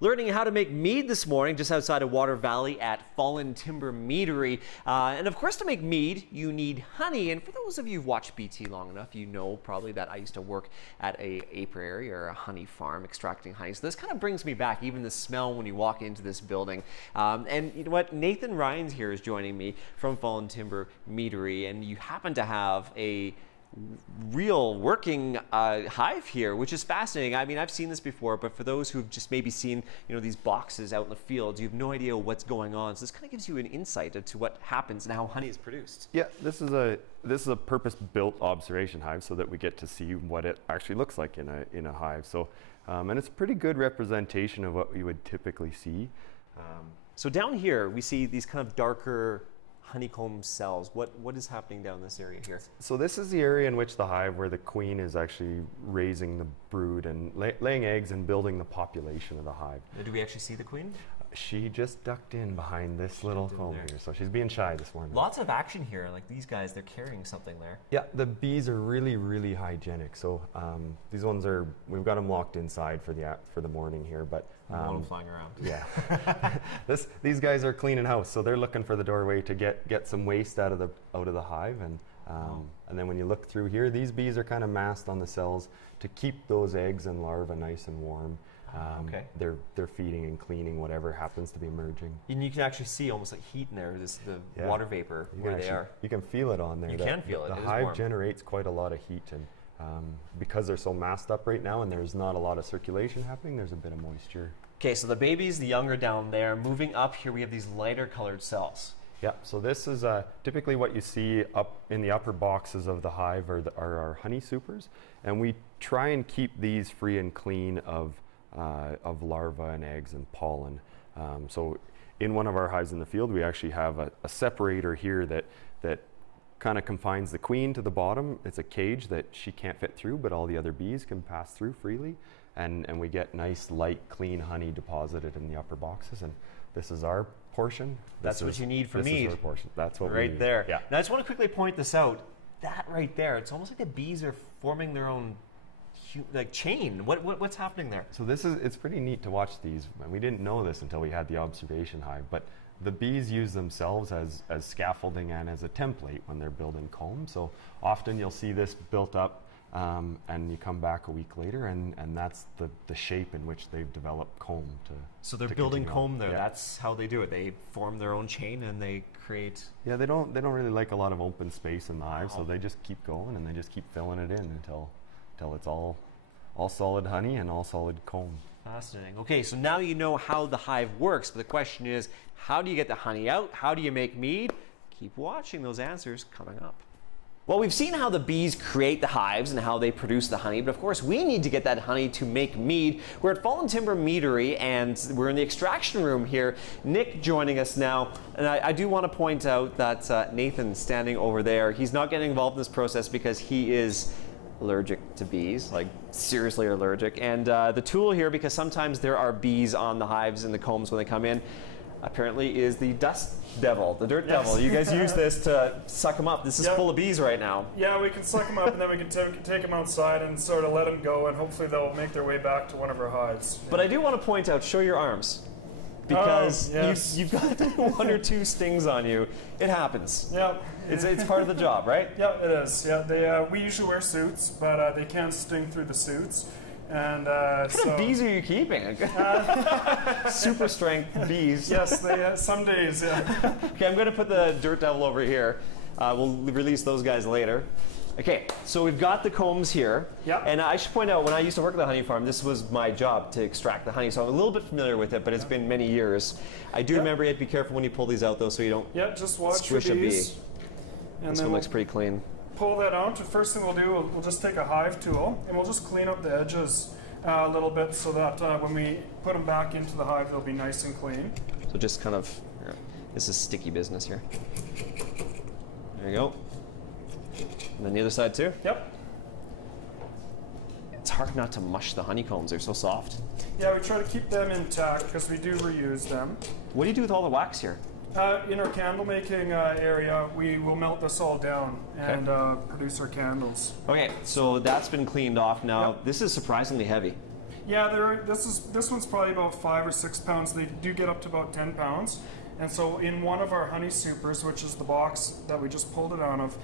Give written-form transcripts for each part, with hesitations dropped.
Learning how to make mead this morning just outside of Water Valley at Fallen Timber Meadery. And of course, to make mead, you need honey. And for those of you who've watched BT long enough, you know probably that I used to work at a apiary or a honey farm extracting honey. So this kind of brings me back, even the smell when you walk into this building. And you know what? Nathan Rhines here is joining me from Fallen Timber Meadery. And you happen to have a real working hive here, which is fascinating. I mean, I've seen this before, but for those who've just maybe seen, you know, these boxes out in the field, you have no idea what's going on. So this kind of gives you an insight into what happens and how honey is produced. Yeah, this is a purpose-built observation hive so that we get to see what it actually looks like in a hive. So, and it's a pretty good representation of what you would typically see. So down here, we see these kind of darker honeycomb cells. What is happening down this area here? So this is the area in which the hive where the queen is actually raising the brood and laying eggs and building the population of the hive. Do we actually see the queen? She just ducked in behind this little comb here, so she's being shy this morning. Lots of action here. Like these guys, they're carrying something there. Yeah, the bees are really, really hygienic. So these ones are, we've got them locked inside for the morning here, but one flying around. Yeah, these guys are cleaning house, so they're looking for the doorway to get some waste out of the hive, and then when you look through here, these bees are kind of massed on the cells to keep those eggs and larvae nice and warm. Okay. They're feeding and cleaning whatever happens to be emerging. And you can actually see almost like heat in there, the water vapor where they are. You can feel it on there. You can feel it. The hive generates quite a lot of heat, and because they're so massed up right now and there's not a lot of circulation happening, there's a bit of moisture. Okay, so the babies, the young are down there. Moving up here, we have these lighter colored cells. Yeah, so this is typically what you see up in the upper boxes of the hive are our honey supers, and we try and keep these free and clean of larvae and eggs and pollen. So in one of our hives in the field, we actually have a separator here that kind of confines the queen to the bottom. It's a cage that she can't fit through, but all the other bees can pass through freely, and we get nice, light, clean honey deposited in the upper boxes. And this is our portion. That's what you need for mead. This is our portion. That's what we right need. there. Yeah. Now I just want to quickly point this out. That right there, it's almost like the bees are forming their own like chain. What's happening there? So it's pretty neat to watch these. We didn't know this until we had the observation hive, but the bees use themselves as scaffolding and as a template when they're building comb. So often you'll see this built up and you come back a week later and that's the shape in which they've developed comb to. So they're building comb there. Yeah. That's how they do it. They form their own chain and they create. Yeah, they don't really like a lot of open space in the hive, so they just keep going and they just keep filling it in until it's all solid honey and all solid comb. Fascinating. Okay, so now you know how the hive works, but the question is, how do you get the honey out? How do you make mead? Keep watching, those answers coming up. Well, we've seen how the bees create the hives and how they produce the honey, but of course we need to get that honey to make mead. We're at Fallen Timber Meadery and we're in the extraction room here. Nick joining us now, and I do want to point out that Nathan standing over there, he's not getting involved in this process because he is allergic to bees, like seriously allergic. And the tool here, because sometimes there are bees on the hives and the combs when they come in, apparently is the dust devil, the dirt devil. You guys use this to suck them up. This is full of bees right now. Yeah, we can suck them up and then we can take them outside and sort of let them go, and hopefully they'll make their way back to one of our hives. But I do want to point out, show your arms. Because you've got one or two stings on you. It happens. Yeah. It's part of the job, right? Yeah, it is. Yeah, we usually wear suits, but they can sting through the suits. And what kind of bees are you keeping? Super strength bees. Yes, some days, yeah. Okay, I'm going to put the dirt devil over here. We'll release those guys later. Okay, so we've got the combs here. Yeah. And I should point out, when I used to work at the honey farm, this was my job to extract the honey, so I'm a little bit familiar with it, but it's been many years. I do remember you have to be careful when you pull these out, though, so you don't just watch squish a bee. And this one looks pretty clean. Pull that out. The first thing we'll do, we'll just take a hive tool, and we'll just clean up the edges a little bit so that when we put them back into the hive, they'll be nice and clean. So just kind of, this is sticky business here. There you go. And then the other side too? Yep. It's hard not to mush the honeycombs, they're so soft. Yeah, we try to keep them intact because we do reuse them. What do you do with all the wax here? In our candle making area, we will melt this all down and produce our candles. Okay, so that's been cleaned off now. Yep. This is surprisingly heavy. Yeah, this one's probably about 5 or 6 pounds. They do get up to about 10 pounds. And so in one of our honey supers, which is the box that we just pulled it out of,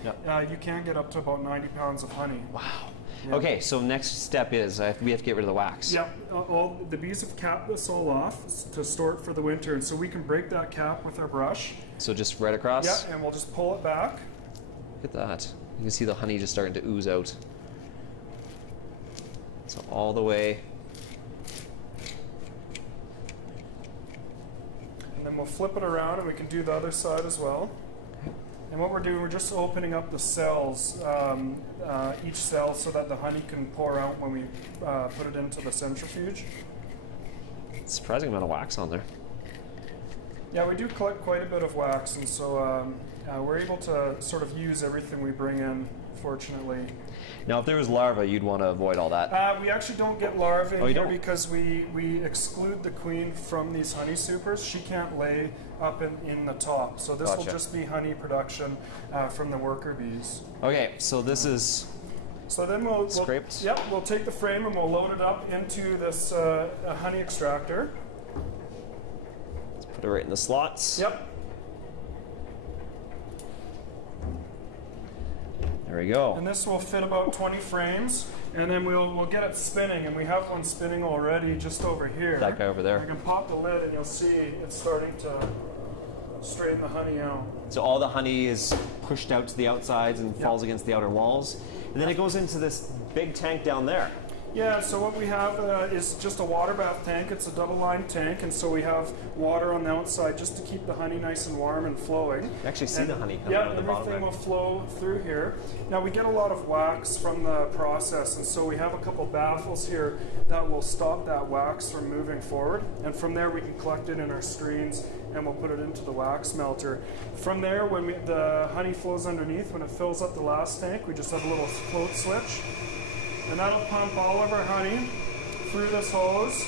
you can get up to about 90 pounds of honey. Wow. Yeah. Okay, so next step is we have to get rid of the wax. Yeah, the bees have capped this all off to store it for the winter, and so we can break that cap with our brush. So just right across? Yeah, and we'll just pull it back. Look at that. You can see the honey just starting to ooze out. So all the way. And then we'll flip it around and we can do the other side as well. And what we're doing, we're just opening up the cells, each cell, so that the honey can pour out when we put it into the centrifuge. Surprising amount of wax on there. Yeah, we do collect quite a bit of wax, and so we're able to sort of use everything we bring in, fortunately. Now, if there was larvae, you'd want to avoid all that. We actually don't get larvae in here don't? because we exclude the queen from these honey supers. She can't lay up in the top. So this will just be honey production from the worker bees. Okay, so this is so then we'll scraped? Yep, we'll take the frame and we'll load it up into this honey extractor. Let's put it right in the slots. Yep. There we go. And this will fit about 20 frames, and then we'll get it spinning, and we have one spinning already just over here. That guy over there. We can pop the lid and you'll see it's starting to straighten the honey out. So all the honey is pushed out to the outsides and falls against the outer walls. And then it goes into this big tank down there. Yeah, so what we have is just a water bath tank. It's a double-lined tank, and so we have water on the outside just to keep the honey nice and warm and flowing. You actually see the honey coming out of the bottom there. Everything will flow through here. Now, we get a lot of wax from the process, and so we have a couple baffles here that will stop that wax from moving forward. And from there, we can collect it in our screens, and we'll put it into the wax melter. From there, when the honey flows underneath, when it fills up the last tank, we just have a little float switch. And that'll pump all of our honey through this hose.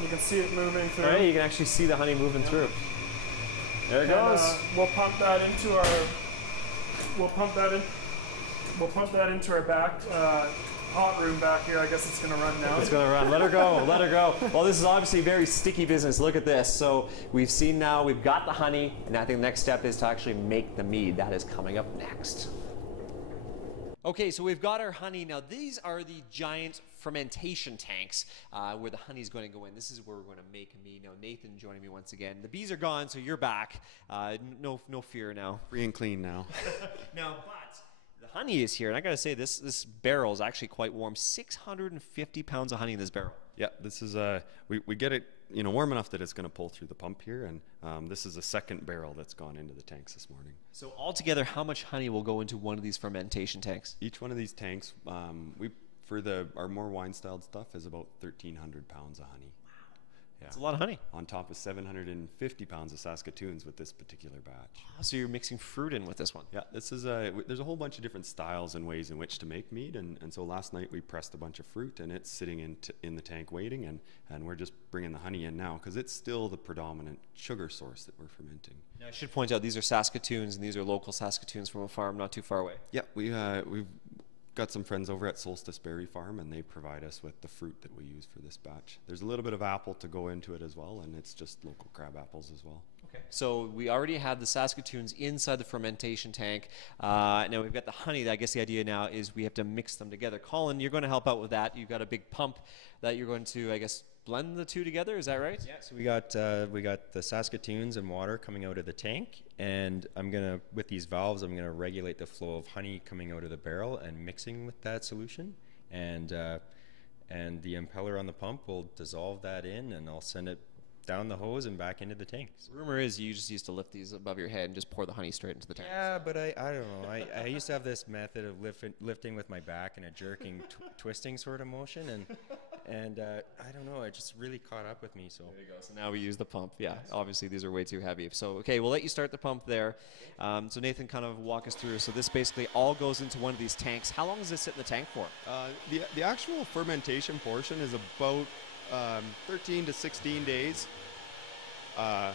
You can see it moving through. Right, you can actually see the honey moving through. There it goes. We'll pump that into our. We'll pump that into our back hot room back here. I guess it's going to run now. It's going to run. Let her go. Let her go. Well, this is obviously very sticky business. Look at this. So we've seen now. We've got the honey, and I think the next step is to actually make the mead. That is coming up next. Okay, so we've got our honey. Now, these are the giant fermentation tanks where the honey is going to go in. This is where we're going to make mead. Now, Nathan joining me once again. The bees are gone, so you're back. No fear now. Free and clean now. Now, but the honey is here, and I got to say, this barrel is actually quite warm. 650 pounds of honey in this barrel. Yeah, this is we get it warm enough that it's going to pull through the pump here, and this is a second barrel that's gone into the tanks this morning. So altogether, how much honey will go into one of these fermentation tanks? Each one of these tanks, for our more wine-styled stuff, is about 1,300 pounds of honey. Yeah. That's a lot of honey. On top of 750 pounds of Saskatoons with this particular batch. Oh, so you're mixing fruit in with this one? Yeah, this is there's a whole bunch of different styles and ways in which to make mead, and so last night we pressed a bunch of fruit, and it's sitting in the tank waiting, and we're just bringing the honey in now because it's still the predominant sugar source that we're fermenting. Now, I should point out these are Saskatoons, and these are local Saskatoons from a farm not too far away. Yeah, we've got some friends over at Solstice Berry Farm, and they provide us with the fruit that we use for this batch. There's a little bit of apple to go into it as well, and it's just local crab apples as well. Okay. So we already have the Saskatoons inside the fermentation tank. Now we've got the honey. I guess the idea now is we have to mix them together. Colin, you're going to help out with that. You've got a big pump that you're going to, I guess, blend the two together. Is that right? Yeah. So we got the Saskatoons and water coming out of the tank, and with these valves, I'm gonna regulate the flow of honey coming out of the barrel and mixing with that solution, and the impeller on the pump will dissolve that in, and I'll send it down the hose and back into the tanks. Rumor is you just used to lift these above your head and just pour the honey straight into the tank. Yeah, but I don't know. I used to have this method of lifting with my back in a jerking, twisting sort of motion, and I don't know. It just really caught up with me. So there you go. So now we use the pump. Yeah, obviously these are way too heavy. So okay, we'll let you start the pump there. So Nathan, kind of walk us through. So this basically all goes into one of these tanks. How long does this sit in the tank for? The actual fermentation portion is about 13 to 16 days. And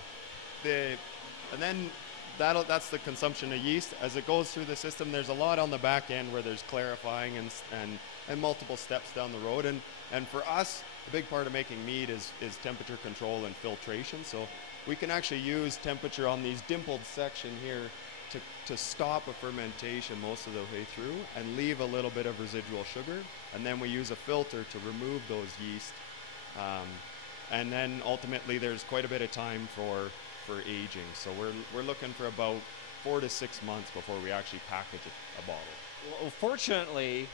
then that's the consumption of yeast. As it goes through the system, there's a lot on the back end where there's clarifying and multiple steps down the road. And for us, the big part of making mead is temperature control and filtration. So we can actually use temperature on these dimpled section here to stop a fermentation most of the way through and leave a little bit of residual sugar. And then we use a filter to remove those yeast. And then ultimately there's quite a bit of time for aging. So we're looking for about 4 to 6 months before we actually package a bottle. Well, fortunately,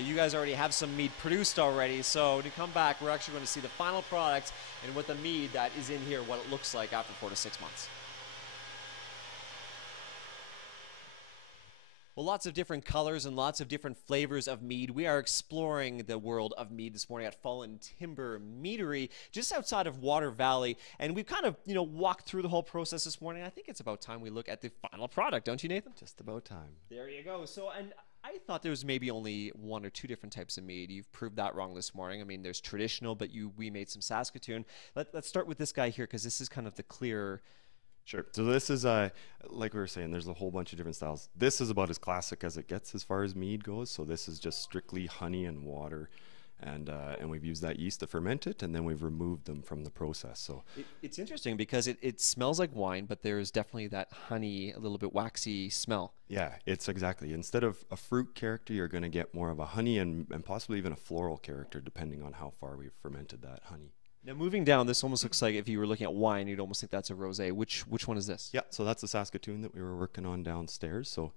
you guys already have some mead produced already. So when you come back, we're actually going to see the final product and what the mead that is in here, what it looks like after 4 to 6 months. Well, lots of different colors and lots of different flavors of mead. We are exploring the world of mead this morning at Fallen Timber Meadery, just outside of Water Valley. And we've kind of, walked through the whole process this morning. I think it's about time we look at the final product, don't you, Nathan? Just about time. There you go. So, and I thought there was maybe only 1 or 2 different types of mead. You've proved that wrong this morning. I mean, there's traditional, but we made some Saskatoon. Let's start with this guy here, because this is kind of the clear. Sure. So this is, like we were saying, there's a whole bunch of different styles. This is about as classic as it gets as far as mead goes. So this is just strictly honey and water. And we've used that yeast to ferment it, and then we've removed them from the process. So it's interesting because it smells like wine, but there's definitely that honey, a little bit waxy smell. Yeah, it's exactly. Instead of a fruit character, you're going to get more of a honey and possibly even a floral character, depending on how far we've fermented that honey. Now moving down, this almost looks like if you were looking at wine, you'd almost think that's a rosé. Which one is this? Yeah, so that's the Saskatoon that we were working on downstairs. So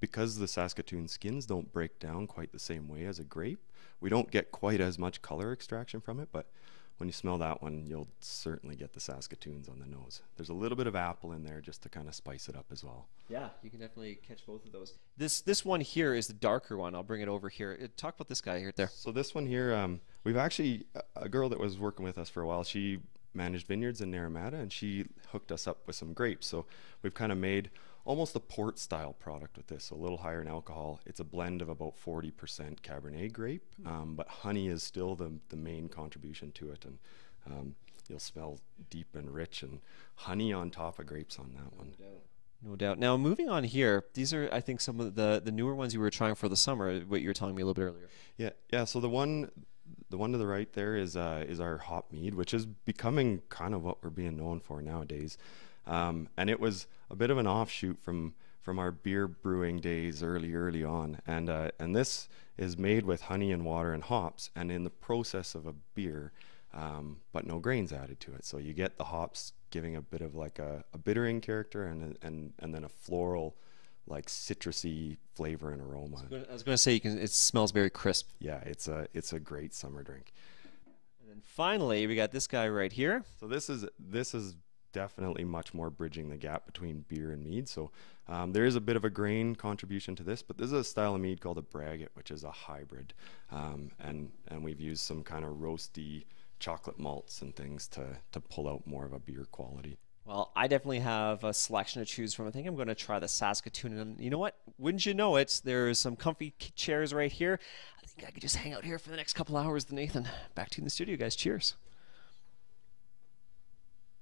because the Saskatoon skins don't break down quite the same way as a grape, we don't get quite as much color extraction from it, but when you smell that one, you'll certainly get the Saskatoons on the nose. There's a little bit of apple in there just to kind of spice it up as well. Yeah, you can definitely catch both of those. This one here is the darker one. I'll bring it over here. Talk about this guy right there. So this one here, we've actually, a girl that was working with us for a while, she managed vineyards in Naramata, and she hooked us up with some grapes. So we've kind of made almost a port style product with this, so a little higher in alcohol. It's a blend of about 40% Cabernet grape, but honey is still the main contribution to it, and you'll smell deep and rich, and honey on top of grapes on that one. No doubt. Now moving on here, these are I think some of the newer ones you were trying for the summer, what you were telling me a little bit earlier. Yeah. So the one to the right there is our hop mead, which is becoming kind of what we're being known for nowadays. And it was a bit of an offshoot from our beer brewing days early on. And this is made with honey and water and hops, and in the process of a beer, but no grains added to it. So you get the hops giving a bit of like a bittering character and then a floral, like citrusy flavor and aroma. I was going to say it smells very crisp. Yeah, it's a great summer drink. And then finally, we got this guy right here. So this is definitely much more bridging the gap between beer and mead. So there is a bit of a grain contribution to this, but this is a style of mead called a braggot, which is a hybrid. And we've used some kind of roasty chocolate malts and things to pull out more of a beer quality. Well, I definitely have a selection to choose from. I think I'm going to try the Saskatoon. And you know what? Wouldn't you know it, there's some comfy chairs right here. I think I could just hang out here for the next couple hours. Nathan, back to you in the studio, guys. Cheers.